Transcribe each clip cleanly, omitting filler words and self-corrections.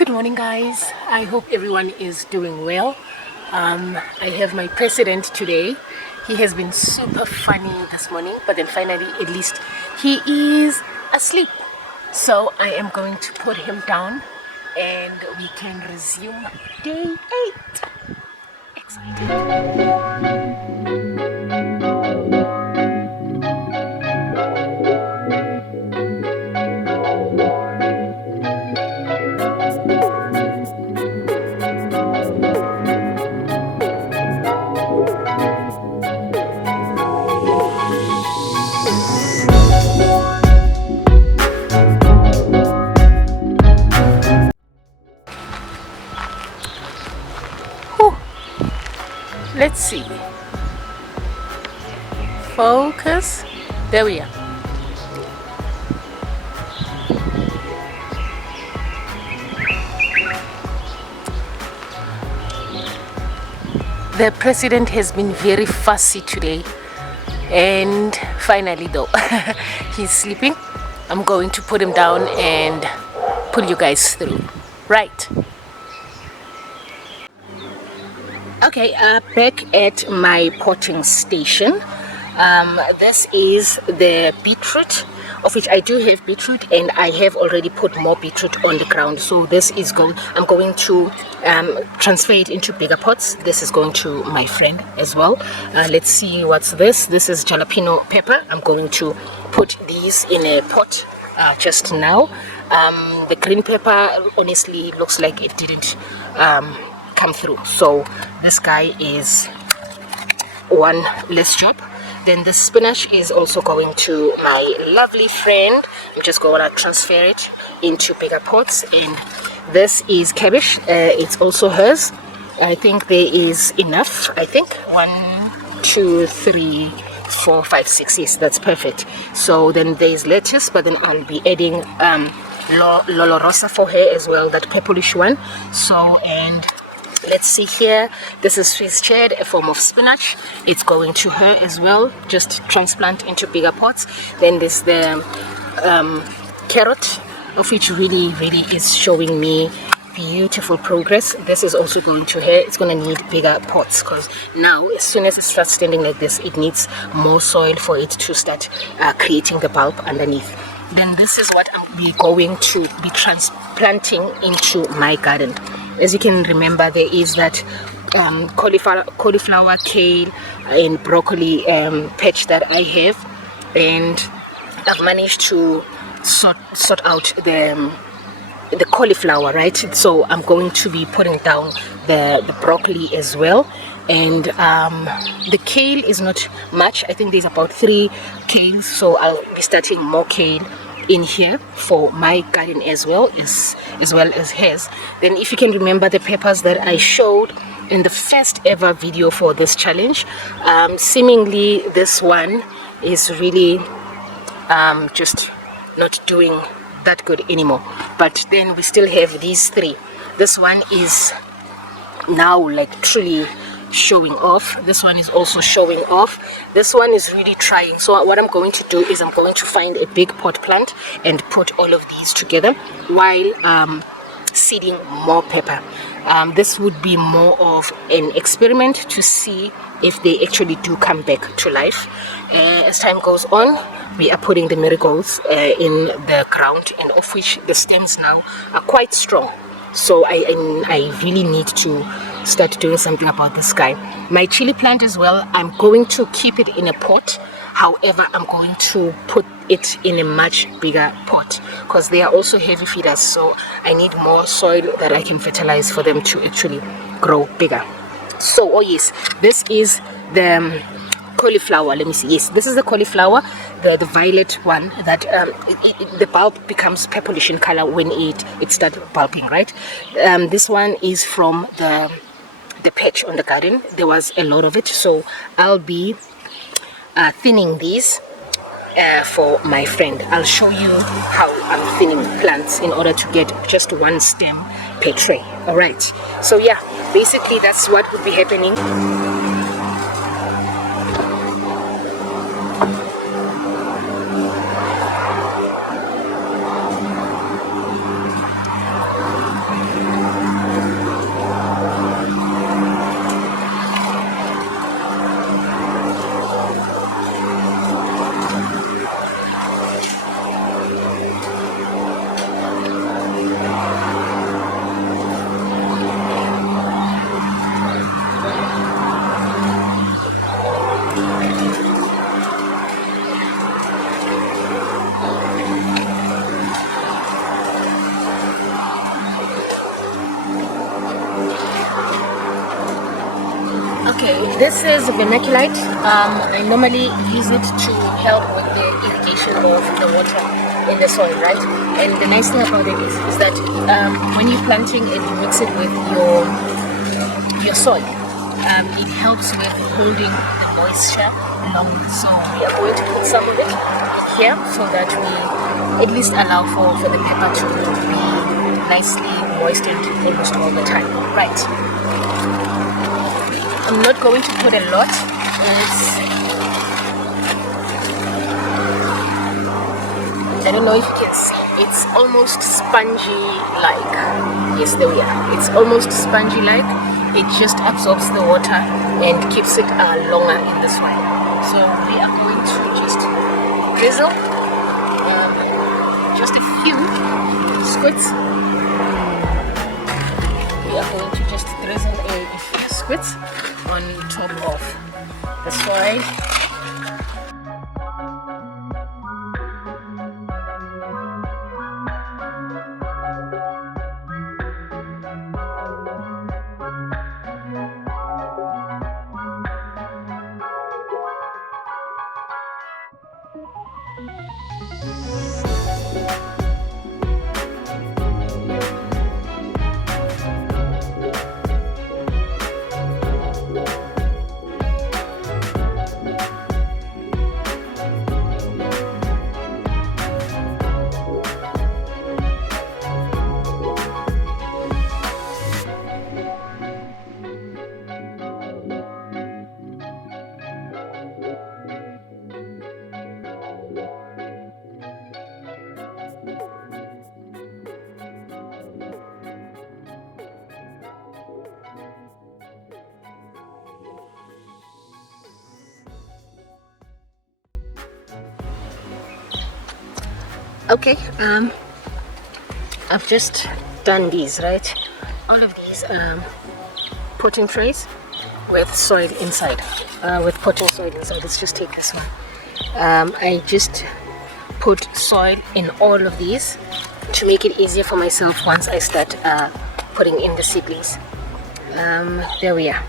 Good morning, guys. I hope everyone is doing well. I have my president today. He has been super funny this morning, but then finally, at least, he is asleep. So I am going to put him down and we can resume day 8. Excited. Let's see. Focus. There we are. The president has been very fussy today, and finally though he's sleeping. I'm going to put him down and put you guys through. Right. Okay, back at my potting station. This is the beetroot, of which I do have beetroot, and I have already put more beetroot on the ground. So this is I'm going to transfer it into bigger pots. This is going to my friend as well. Let's see what's this. This is jalapeno pepper. I'm going to put these in a pot just now. The green pepper honestly looks like it didn't come through, so this guy is one less job. Then the spinach is also going to my lovely friend. I'm just going to transfer it into bigger pots. And this is cabbage. It's also hers. I think there is enough. I think 1 2 3 4 5 6. Yes, that's perfect. So then there's lettuce, but then I'll be adding Lolo Rosa for her as well, that purplish one. So, and let's see here, this is Swiss chard, a form of spinach. It's going to her as well, just transplant into bigger pots. Then there's the carrot, of which really is showing me beautiful progress. This is also going to her. It's going to need bigger pots, because now as soon as it starts standing like this, it needs more soil for it to start creating the bulb underneath. Then this is what I'm going to be transplanting into my garden. As you can remember, there is that cauliflower, kale, and broccoli patch that I have, and I've managed to sort out the cauliflower, right? So I'm going to be putting down the broccoli as well. And the kale is not much. I think there's about 3 kales, so I'll be starting more kale in here for my garden as well as hers. Then if you can remember the peppers that I showed in the first ever video for this challenge, seemingly this one is really just not doing that good anymore. But then we still have these 3. This one is now like truly showing off. This one is also showing off. This one is really trying. So what I'm going to do is I'm going to find a big pot plant and put all of these together while seeding more pepper. This would be more of an experiment to see if they actually do come back to life. As time goes on, we are putting the marigolds in the ground, and of which the stems now are quite strong. So I really need to start doing something about this guy. My chili plant as well, I'm going to keep it in a pot. However, I'm going to put it in a much bigger pot, because they are also heavy feeders, so I need more soil that I can fertilize for them to actually grow bigger. So, oh yes, this is the cauliflower. Let me see. Yes, this is the cauliflower, the violet one that the bulb becomes purplish in color when it starts bulbing, right? This one is from the patch on the garden. There was a lot of it, so I'll be thinning these for my friend. I'll show you how I'm thinning plants in order to get just 1 stem per tray. All right, so yeah, basically that's what would be happening. Okay, this is vermiculite. I normally use it to help with the irrigation of the water in the soil, right? And the nice thing about it is that when you're planting and you mix it with your soil, it helps with holding the moisture along. So we are going to put some of it here so that we at least allow for the pepper to be nicely moistened almost all the time, right? I'm not going to put a lot. I don't know if you can see, it's almost spongy like. Yes, there we are. It's almost spongy like. It just absorbs the water and keeps it longer in the soil. So we are going to just drizzle just a few squirts. We are going to just drizzle a few squirts on top of the soil. Okay, I've just done these, right? All of these potting trays with soil inside, with potting soil inside. Let's just take this one. I just put soil in all of these to make it easier for myself once I start putting in the seedlings. There we are.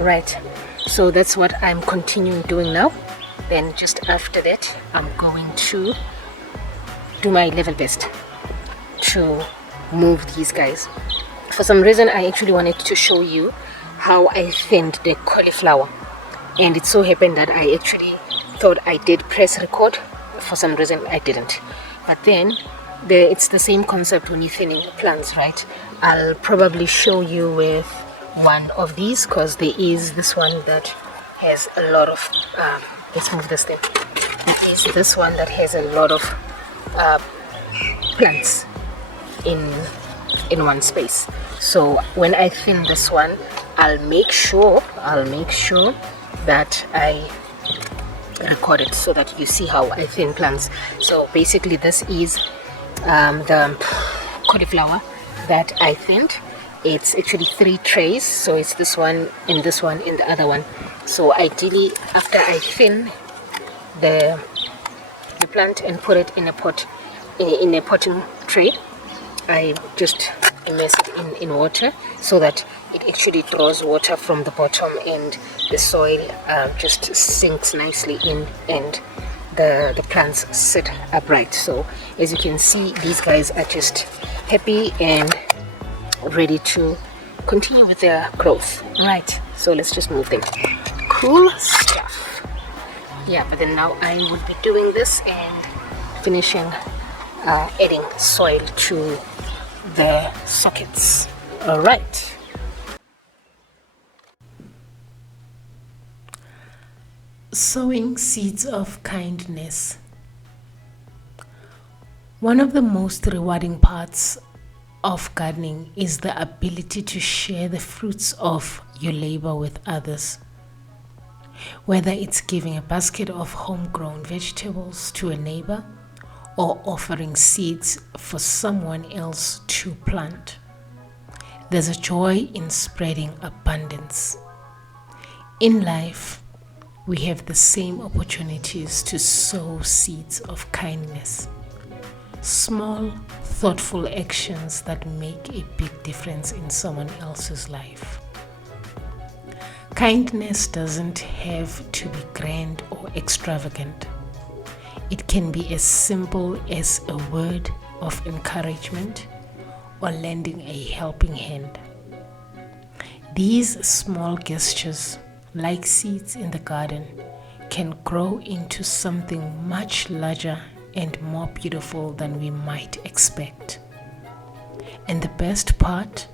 Right, so that's what I'm continuing doing now. Then just after that, I'm going to do my level best to move these guys. For some reason, I actually wanted to show you how I thinned the cauliflower, and it so happened that I actually thought I did press record. For some reason I didn't, but then it's the same concept when you're thinning plants, right? I'll probably show you with one of these, because there is this one that has a lot of let's move this thing. There is this one that has a lot of plants in one space. So when I thin this one, I'll make sure that I record it so that you see how I thin plants. So basically this is the cauliflower that I thinned. It's actually 3 trays, so it's this one and this one and the other one. So ideally, after I thin the plant and put it in a pot, in a potting tray, I just immerse it in water so that it actually draws water from the bottom and the soil just sinks nicely in, and the plants sit upright. So as you can see, these guys are just happy and ready to continue with their growth. Right, so let's just move them. Cool stuff. Yeah, but then now I would be doing this and finishing adding soil to the sockets. All right. Sowing seeds of kindness. One of the most rewarding parts of gardening is the ability to share the fruits of your labor with others. Whether it's giving a basket of homegrown vegetables to a neighbor or offering seeds for someone else to plant, there's a joy in spreading abundance. In life, we have the same opportunities to sow seeds of kindness. Small, thoughtful actions that make a big difference in someone else's life. Kindness doesn't have to be grand or extravagant. It can be as simple as a word of encouragement or lending a helping hand. These small gestures, like seeds in the garden, can grow into something much larger and more beautiful than we might expect. And the best part,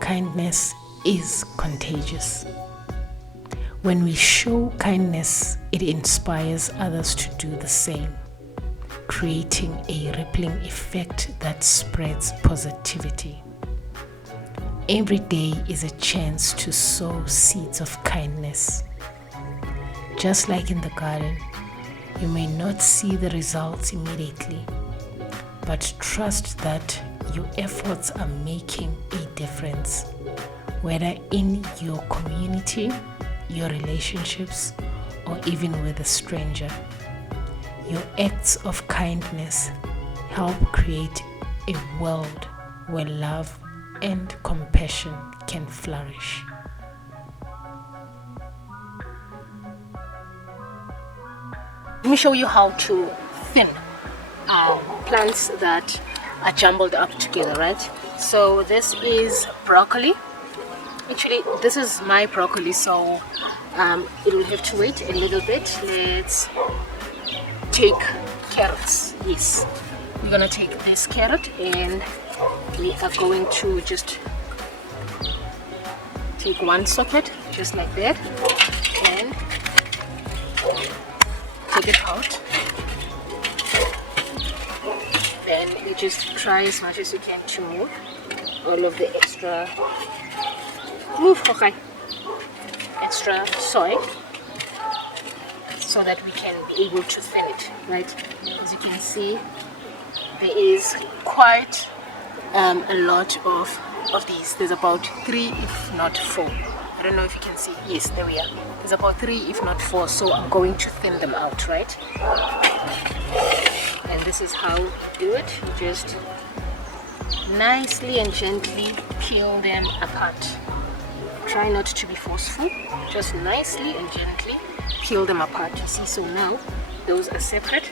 kindness is contagious. When we show kindness, it inspires others to do the same, creating a rippling effect that spreads positivity. Every day is a chance to sow seeds of kindness. Just like in the garden, you may not see the results immediately, but trust that your efforts are making a difference, whether in your community, your relationships, or even with a stranger. Your acts of kindness help create a world where love and compassion can flourish. Let me show you how to thin plants that are jumbled up together, right? So this is broccoli. Actually, this is my broccoli, so it will have to wait a little bit. Let's take carrots. Yes, we're gonna take this carrot and we are going to just take one socket just like that and take it out. Then you just try as much as you can to move all of the extra soil so that we can be able to thin it, right? As you can see, there is quite a lot of these. There's about 3 if not 4. I don't know if you can see. Yes, there we are. There's about 3 if not 4, so I'm going to thin them out, right? And this is how you do it. You just nicely and gently peel them apart. Try not to be forceful, just nicely and gently peel them apart. You see, so now those are separate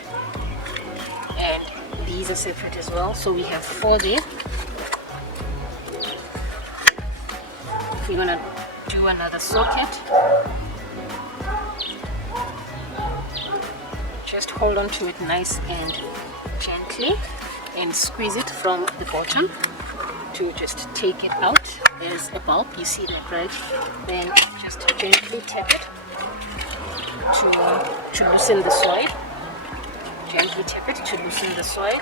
and these are separate as well. So we have 4 there. We're gonna do another socket. Just hold on to it nice and gently and squeeze it from the bottom to just take it out as a bulb. You see that, right? Then just gently tap it to loosen the soil. Gently tap it to loosen the soil.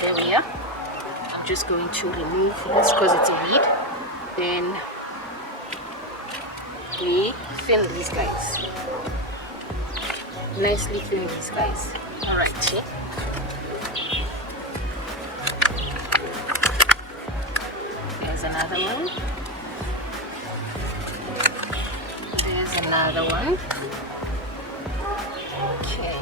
There we are. I'm just going to remove this because it's a weed. Then we thin these guys. Nicely thin these guys. Alright, see? There's another one. There's another one. Okay.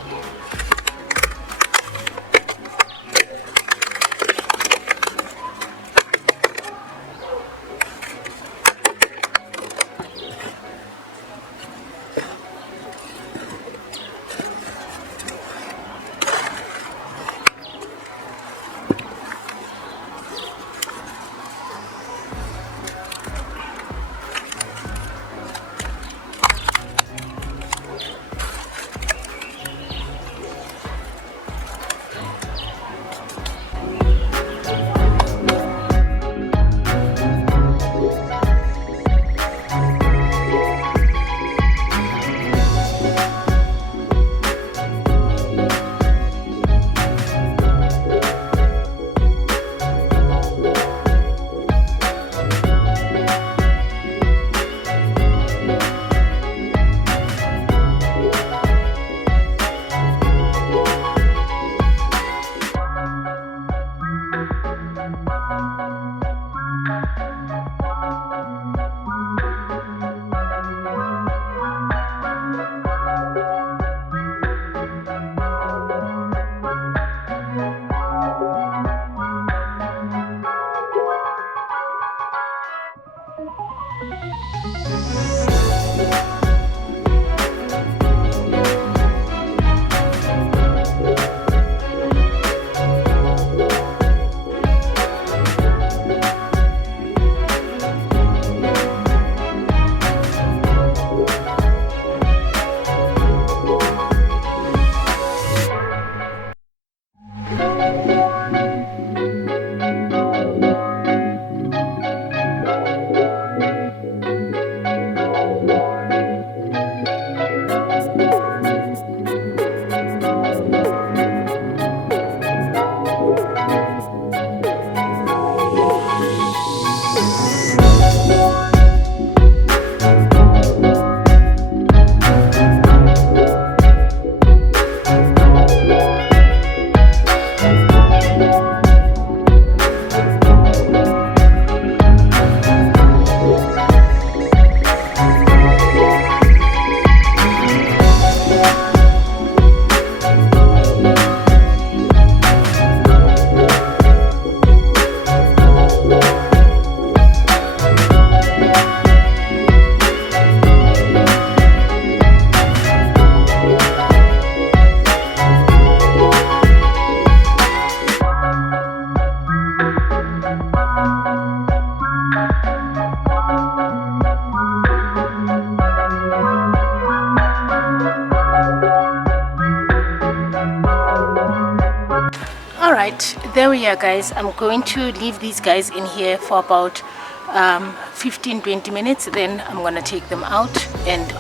there we are, guys. I'm going to leave these guys in here for about 15-20 minutes. Then I'm gonna take them out and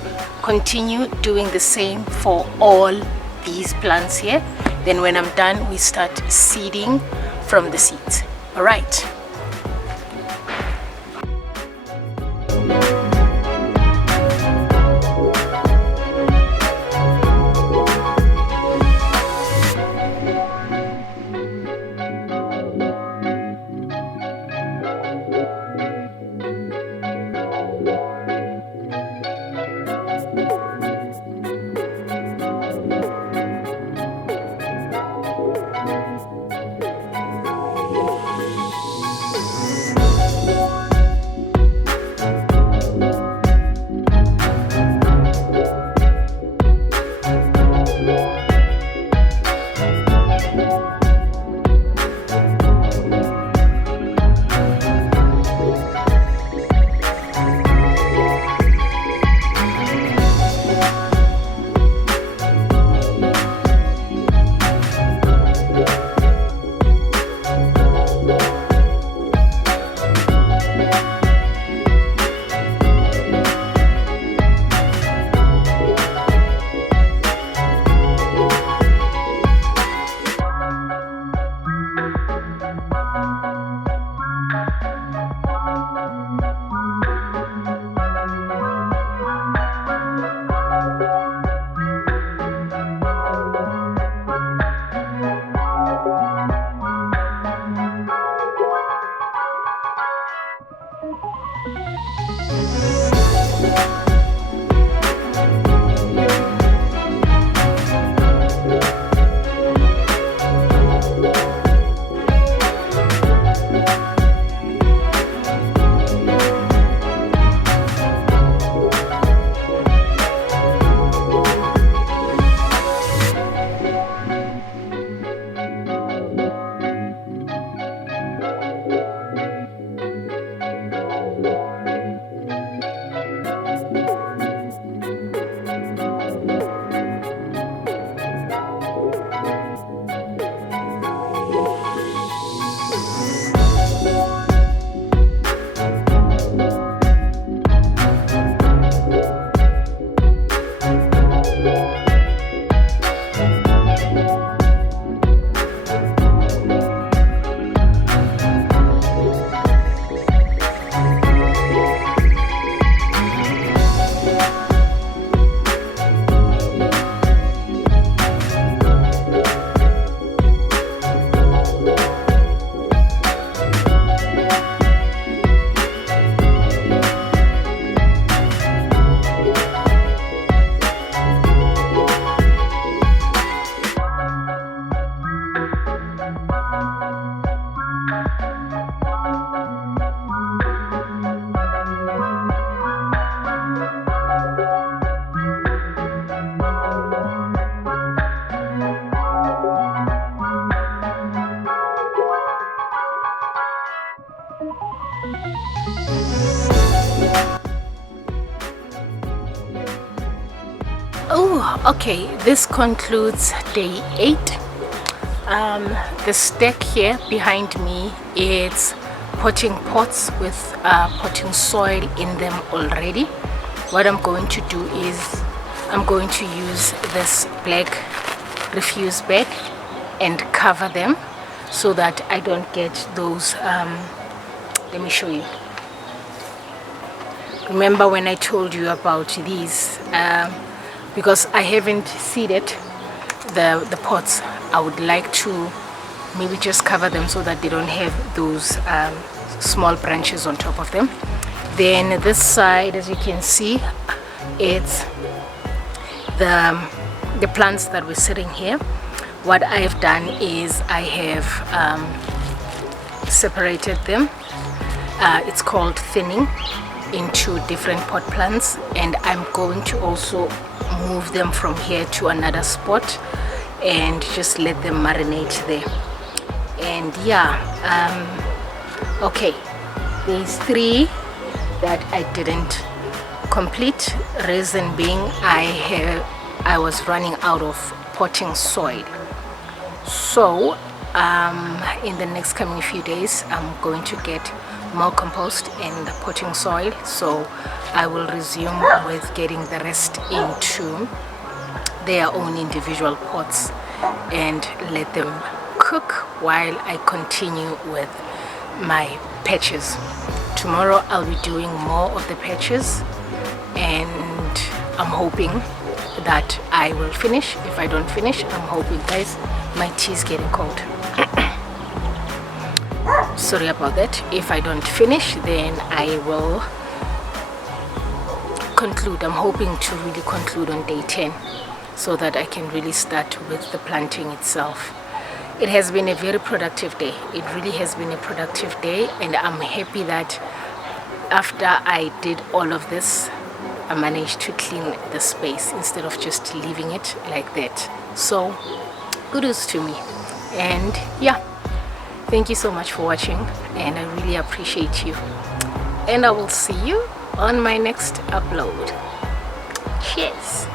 continue doing the same for all these plants here. Then when I'm done, we start seeding from the seeds. All right. Oh, okay, this concludes day 8. The stack here behind me is potting pots with potting soil in them already. What I'm going to do is I'm going to use this black refuse bag and cover them so that I don't get those let me show you. Remember when I told you about these, because I haven't seeded the pots, I would like to maybe just cover them so that they don't have those small branches on top of them. Then this side, as you can see, it's the plants that were sitting here. What I've done is I have separated them. It's called thinning, into different pot plants, and I'm going to also move them from here to another spot and just let them marinate there. And yeah, okay, there's 3 that I didn't complete, reason being I was running out of potting soil. So In the next coming few days, I'm going to get more compost and potting soil, so I will resume with getting the rest into their own individual pots and let them cook while I continue with my patches. Tomorrow I'll be doing more of the patches, and I'm hoping that I will finish. If I don't finish, I'm hoping, guys, my tea is getting cold. Sorry about that. If I don't finish, then I will conclude. I'm hoping to really conclude on day 10 so that I can really start with the planting itself. It has been a very productive day. It really has been a productive day, and I'm happy that after I did all of this, I managed to clean the space instead of just leaving it like that. So kudos to me. And yeah, thank you so much for watching, and I really appreciate you, and I will see you on my next upload. Cheers.